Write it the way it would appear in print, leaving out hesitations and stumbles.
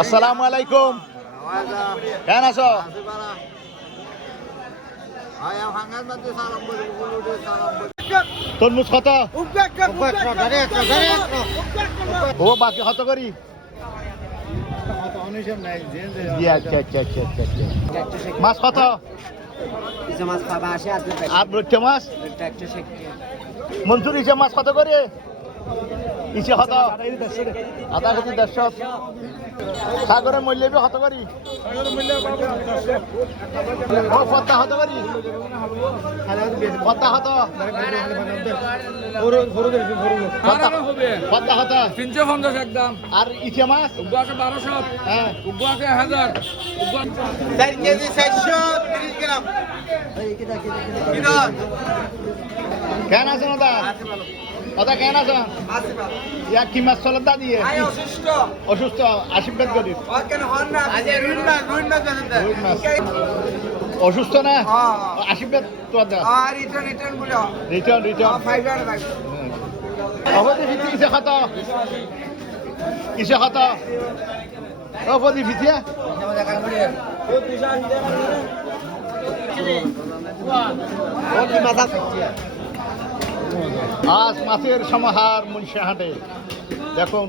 আসসালামু আলাইকুম। কেন আছো? তরমুজ কত? ও বাকি কত করি? আচ্ছা আচ্ছা আচ্ছা আচ্ছা মাছ কত? আর রুটে মাছ মনসুর ইসে মাছ কত করে? ইসে কত? আধা কেজি 150। সাগরের মূল্য কত করি? ও পদ্মা কত করি? পদ্মা কত? পদ্মা কত? 350 একদম। আর ইসে মাছ? উগ্গো আছে 1200। হ্যাঁ উগ্গো আছে 1000। উগ্গো 4 কেজি 430 গ্রাম। কেন আছেন দাদা? দাদা কেন আছেন? ইয়া কি মাছ চলে দা দিয়ে? অসুস্থ আশীর্বাদ করি। রুই মাছ অসুস্থ না? আশীর্বাদ তোর দা। রিটার্ন অবধি ভিতি কিসে খাতা? কিসে খাতা? অবধি ভিতিয়া? আজ মাছের সমাহার মুন্সিহাটে। দেখুন